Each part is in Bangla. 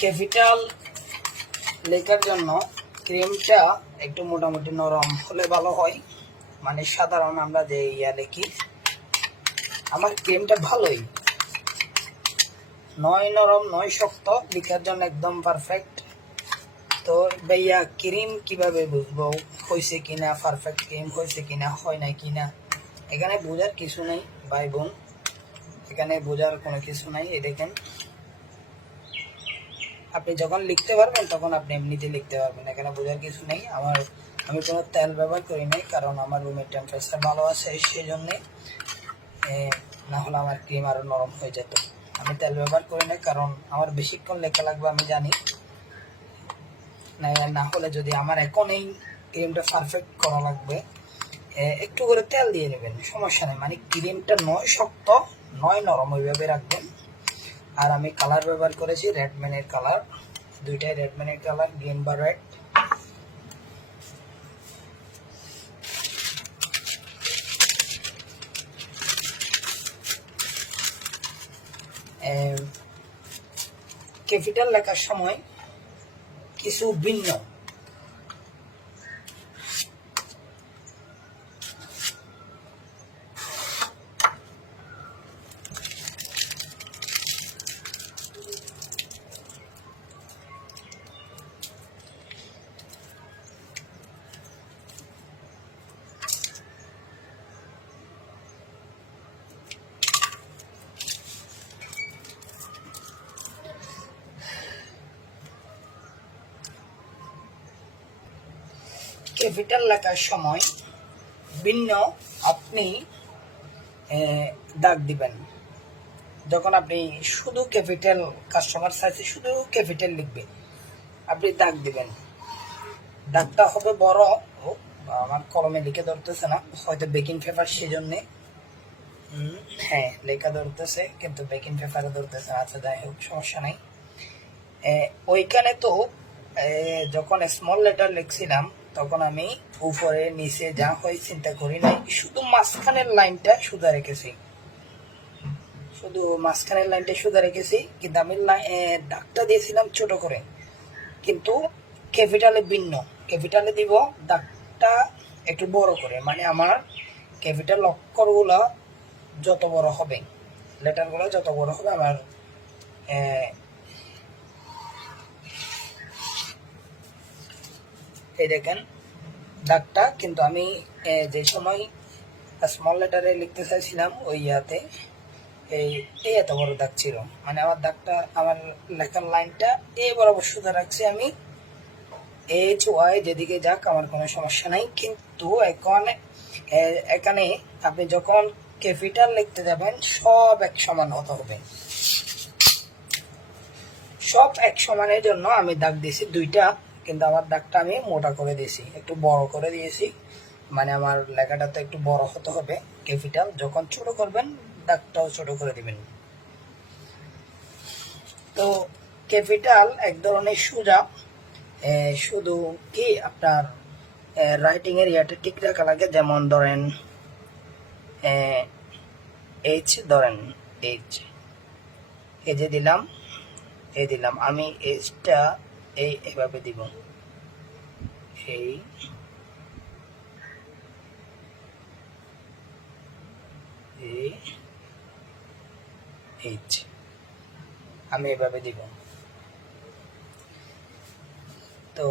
ক্যাপিটাল লেখার জন্য ক্রিমটা একটু মোটামুটি নরম হলে ভালো হয়। মানে সাধারণ আমরা যে লিখি, আমার ক্রিমটা ভালোই, নয় নরম নয় শক্ত, লেখার জন্য একদম পারফেক্ট। তো ভাইয়া ক্রিম কিভাবে বুঝবো হয়েছে কিনা, পারফেক্ট ক্রিম হয়েছে কিনা, হয় না কিনা? এখানে বোঝার কিছু নেই ভাই বোন, এখানে বোঝার কোনো কিছু নাই। এই দেখেন, আপনি যখন লিখতে পারবেন তখন আপনি এমনিতে লিখতে পারবেন, এখানে বোঝার কিছু নেই। আমি কোনো তেল ব্যবহার করি নাই, কারণ আমার রুমের টেম্পারেচার ভালো আছে, সেই জন্যে। না হলে আমার ক্রিম আরও নরম হয়ে যেত। আমি তেল ব্যবহার করি না, কারণ আমার বেশিক্ষণ লেখা লাগবে আমি জানি না। হলে যদি আমার এখন এই ক্রিমটা পারফেক্ট করা লাগবে, একটু করে তেল দিয়ে নেবেন, সমস্যা নেই। মানে ক্রিমটা নয় শক্ত নয় নরম, ওইভাবে রাখবেন। আর আমি কালার ব্যবহার করেছি রেডম্যানের কালার, দুইটাই রেডম্যানের কালার, গ্রিন বা রেড। ক্যাপিটাল লেখার সময় কিছু ভিন্ন, ক্যাপিটাল লেখার সময় ভিন্ন আপনি দাগ দিবেন। যখন আপনি শুধু ক্যাপিটাল, কাস্টমার সাইজে শুধু ক্যাপিটাল লিখবে, আপনি দাগ দিবেন, দাগটা হবে বড়। আমার কলমে লিখে ধরতেছে না, হয়তো বেকিং পেপার, সেজন্যে। হ্যাঁ, লেখা ধরতেছে কিন্তু বেকিং পেপারে ধরতেছে। আচ্ছা, যাই হোক, সমস্যা নাই। ওইখানে তো যখন স্মল লেটার লিখছিলাম তখন আমি উপরে নিচে যা হয় চিন্তা করি নাই, শুধু মাঝখানের লাইনটা সোজা রেখেছি, শুধু মাঝখানের লাইনটা সোজা রেখেছি। কিন্তু আমি দাগটা দিয়েছিলাম ছোট করে, কিন্তু ক্যাপিটালে ভিন্ন। ক্যাপিটালে দিব দাগটা একটু বড় করে, মানে আমার ক্যাপিটাল অক্ষরগুলো যত বড় হবে, লেটারগুলো যত বড় হবে, আমার এই দেখেন দাগটা। কিন্তু আমি যে সময় স্মল লেটারে লিখতে চাইছিলাম ওই এই এত বড় দাগ ছিল, মানে আমার দাগটা, আমার লেখার লাইনটা বরাবর সোজা রাখছি আমি। HY যেদিকে যাক আমার কোনো সমস্যা নাই। কিন্তু এখানে আপনি যখন ক্যাপিটাল লিখতে যাবেন সব এক সমান হতে হবে। সব এক সমানের জন্য আমি দাগ দিয়েছি দুইটা, কিন্তু আমার দাগটা আমি মোটা করে দিয়েছি, একটু বড় করে দিয়েছি। মানে আমার লেখাটা তো একটু বড় হতে হবে ক্যাপিটাল। যখন ছোট করবেন দাগটাও ছোট করে দিবেন। তো ক্যাপিটাল এক ধরনের সোজা, শুধু কি আপনার রাইটিং এর ইয়াটা ঠিক রাখা লাগে। যেমন ধরেন এইচ, ধরেন এইচ, এই যে দিলাম, আমি এইচটা এভাবে দিব, এই এইচ আমি এভাবে দিব। তো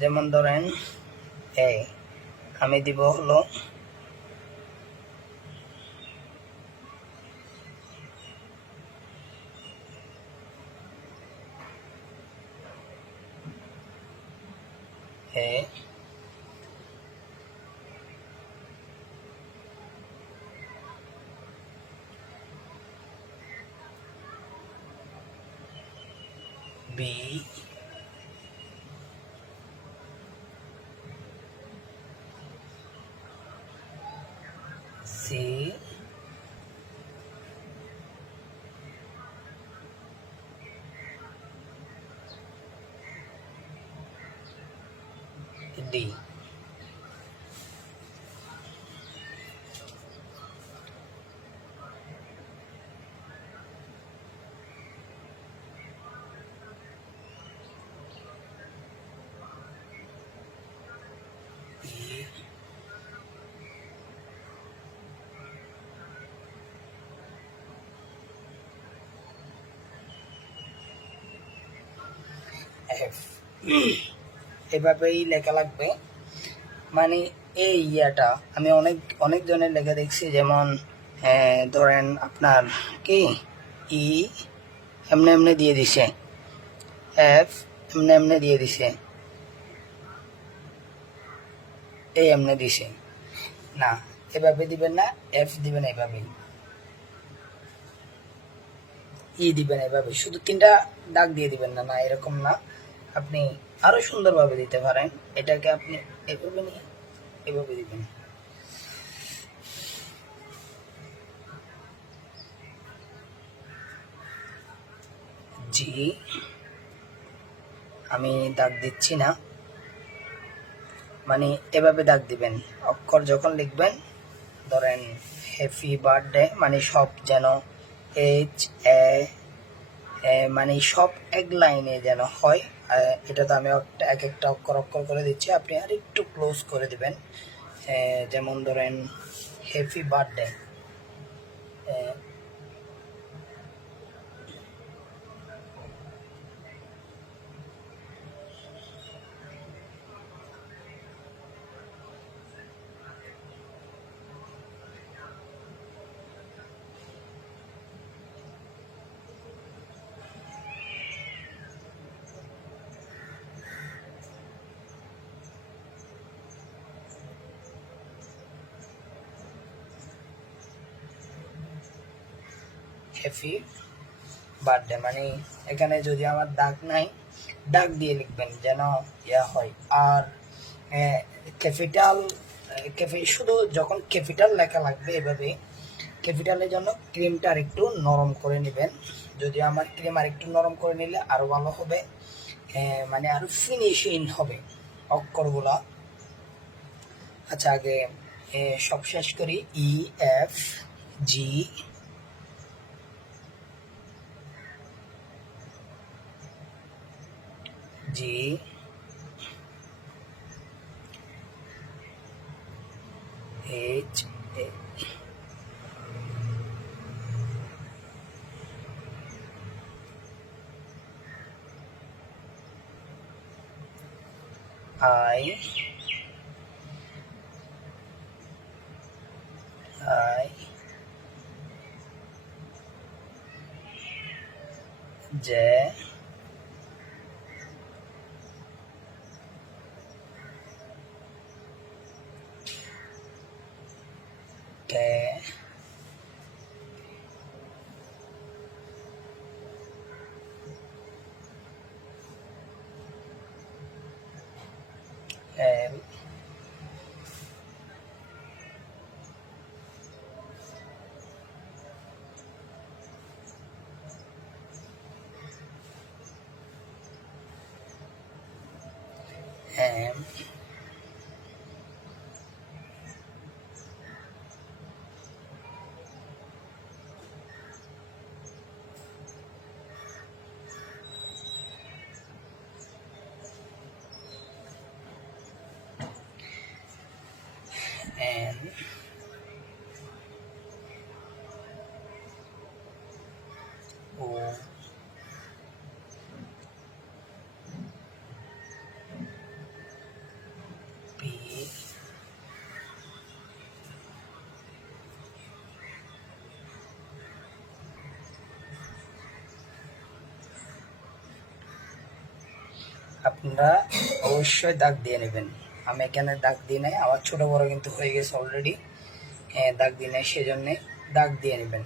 যেমন ধরেন আমি দিব হলো B, C, D। এভাবেই লেখা লাগবে। মানে এই ইয়াটা আমি অনেক অনেক জনের লেখা দেখছি, যেমন ধরেন আপনার কি ই এমনি এমনি দিয়ে দিছে, এফ এমনি এমনি দিয়ে দিছে, এই এমনি দিছে। না, এভাবে দিবেন না, এফ দিবেন এভাবেই, ই দিবেন এভাবে, শুধু তিনটা দাগ দিয়ে দিবেন না, না এরকম না, আপনি আরো সুন্দরভাবে দিতে পারেন। এটাকে আপনি এভাবে নিয়ে এভাবে দিবেন। জি, আমি দাগ দিচ্ছি না, মানে এভাবে দাগ দিবেন। অক্ষর যখন লিখবেন, ধরেন হ্যাপি বার্থডে, মানে সব যেন এইচ এ মানে সব এক লাইনে যেন হয়। এটা তো আমি এক একটা অক্ষর অক্ষর করে দিচ্ছি, আপনি আর একটু ক্লোজ করে দিবেন। যেমন ধরেন হ্যাপি বার্থডে, হ্যাপি বার্থডে, মানে এখানে যদি আমার দাগ নাই, দাগ দিয়ে লিখবেন যেন ইয়া হয়। আর ক্যাপিটাল শুধু যখন ক্যাপিটাল লেখা লাগবে এভাবে, ক্যাপিটালের জন্য ক্রিমটা আর একটু নরম করে নেবেন। যদি আমার ক্রিম আর একটু নরম করে নিলে আরো ভালো হবে, মানে আরো ফিনিশিং হবে অক্ষরগুলা। আচ্ছা, আগে সব শেষ করি। E F G G H I I J K L M N O P আপনারা অবশ্যই দাগ দিয়ে নেবেন। আমি এখানে দাগ দিই নাই, আমার ছোট বড় কিন্তু হয়ে গেছে অলরেডি। দাগ দিই নাই, সেজন্য দাগ দিয়ে নেবেন।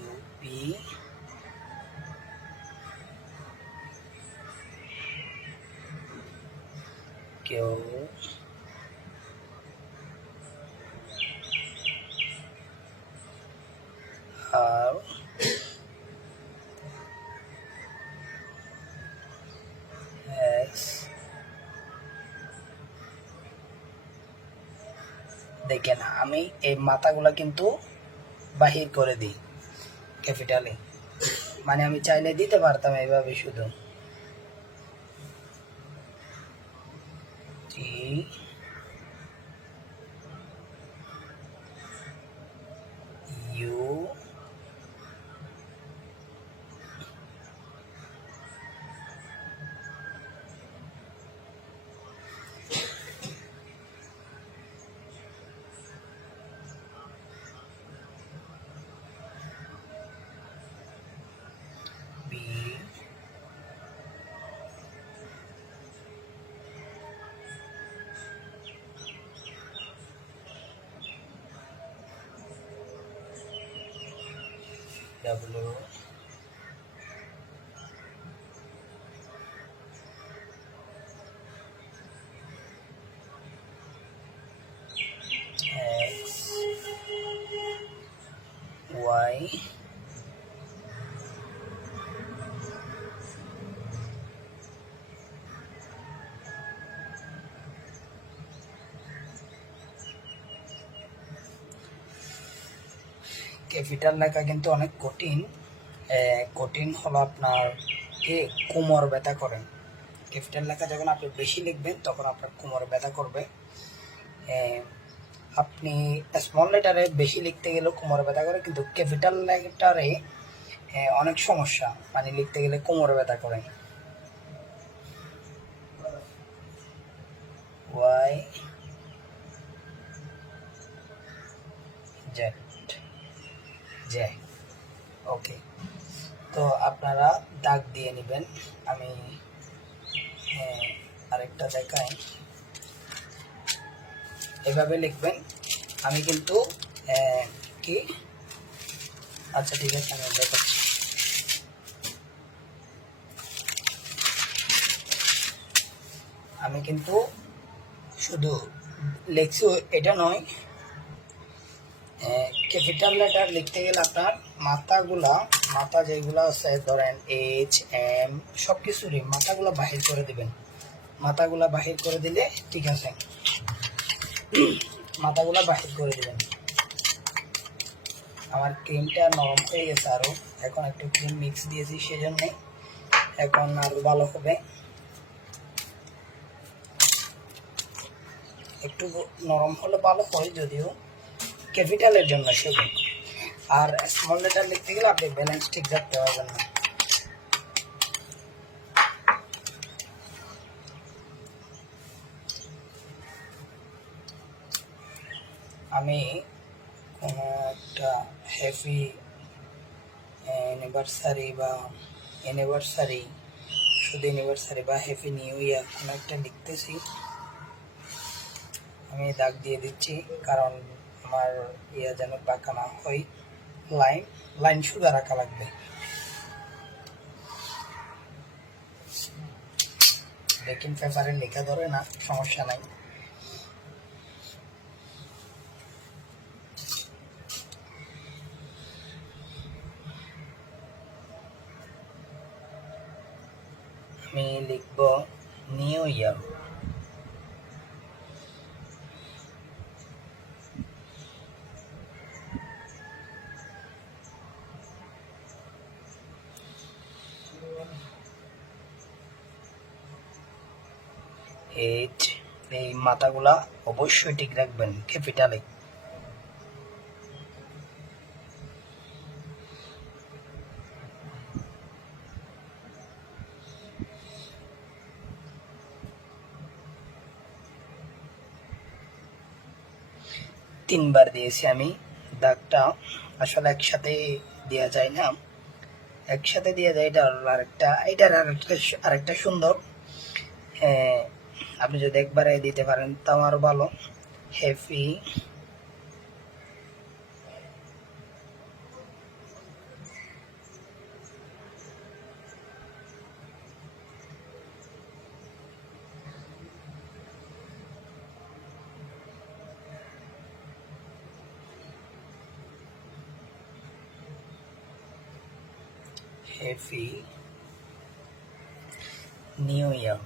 UP Q R S. দেখেন আমি এই মাথাগুলা কিন্তু বাহির করে দিই ক্যাপিটালে, মানে আমি চাইলে দিতে পারতাম এইভাবে শুধু। T U W X Y capital লেখা কিন্তু অনেক কঠিন। কঠিন হলো আপনার কোমর ব্যথা করেন। ক্যাপিটাল লেখা যখন আপনি বেশি লিখবেন তখন আপনার কোমর ব্যথা করবে। আপনি স্মল লেটারে বেশি লিখতে গেলেও কোমর ব্যথা করে, কিন্তু ক্যাপিটাল লেটারে অনেক সমস্যা, মানে লিখতে গেলে কোমর ব্যথা করে। ওয়াই জেড জে ওকে। তো আপনারা দাগ দিয়ে নেবেন। আমি আরেকটা দেখাই, এভাবে লিখবেন। আমি কিন্তু কি আচ্ছা ঠিক আছে, আমি দেখাচ্ছি। আমি কিন্তু শুধু লেখছি এটা নয়, ক্যাপিটাল লেটার লিখতে গেলে আপনার মাথা যেগুলো আছে, ধরেন এইচ এম সব কিছুরই মাথাগুলো বাহির করে দিবেন। মাথাগুলা বাহির করে দিলে ঠিক আছে, মাথাগুলা বাহির করে দিবেন। আমার ক্রিমটা নরম হয়ে গেছে আরো, এখন একটু ক্রিম মিক্স দিয়েছি, সেজন্য এখন আরো ভালো হবে। একটু নরম হলে ভালো হয়, যদিও ক্যাপিটালের জন্য শুধু। আর স্মল লেটার লিখতে গেলে আপনি ব্যালেন্স ঠিক রাখতে পারবেন না। আমি কোনো একটা হ্যাপি অ্যানিভার্সারি বা অ্যানিভার্সারি, শুধু অ্যানিভার্সারি বা হ্যাপি নিউ ইয়ার কোনো একটা লিখতেছি। আমি দাগ দিয়ে দিচ্ছি, কারণ আমার ইয়া যেন বাঁকা না হয়। লাইন সোজা রাখা লাগবে। বেকিং পেপারে লেখা ধরে না, সমস্যা নাই। আমি লিখব নিউ ইয়ার। এই মাথাগুলা অবশ্যই ঠিক রাখবেন ক্যাপিটালে। তিনবার দিয়েছি আমি দাগটা, আসলে একসাথে দেওয়া যায় না, একসাথে দেওয়া যায় এটার আরেকটা সুন্দর। আপনি যদি একবারে দিতে পারেন তাও আরো ভালো। Happy happy new year.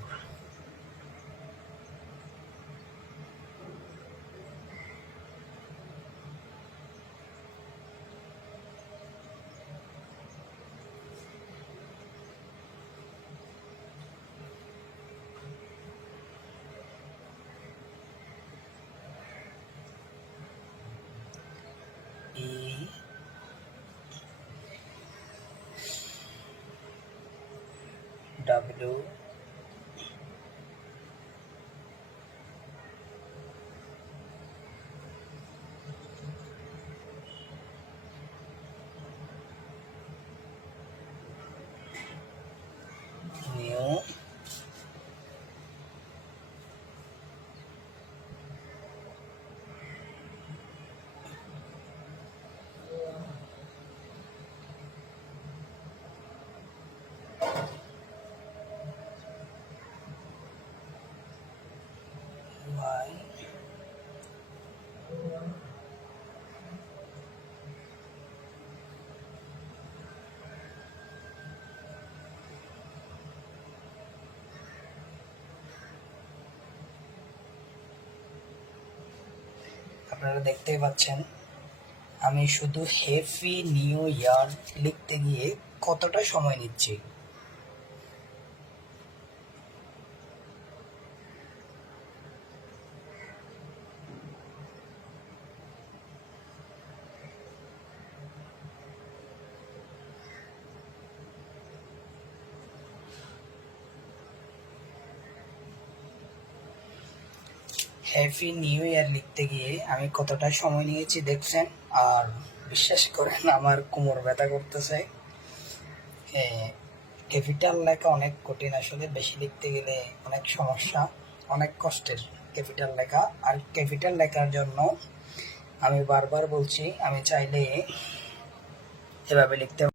W new আপনারা দেখতেই পাচ্ছেন আমি শুধু হ্যাপি নিউ ইয়ার লিখতে গিয়ে কতটা সময় নিচ্ছি। হ্যাপি নিউ ইয়ার লিখতে গিয়ে আমি কতটা সময় নিয়েছি দেখছেন। আর বিশ্বাস করেন আমার কোমর ব্যথা করতেছে। ক্যাপিটাল লেখা অনেক কঠিন, আসলে বেশি লিখতে গেলে অনেক সমস্যা, অনেক কষ্টের ক্যাপিটাল লেখা। আর ক্যাপিটাল লেখার জন্য আমি বারবার বলছি, আমি চাইলে এভাবে লিখতে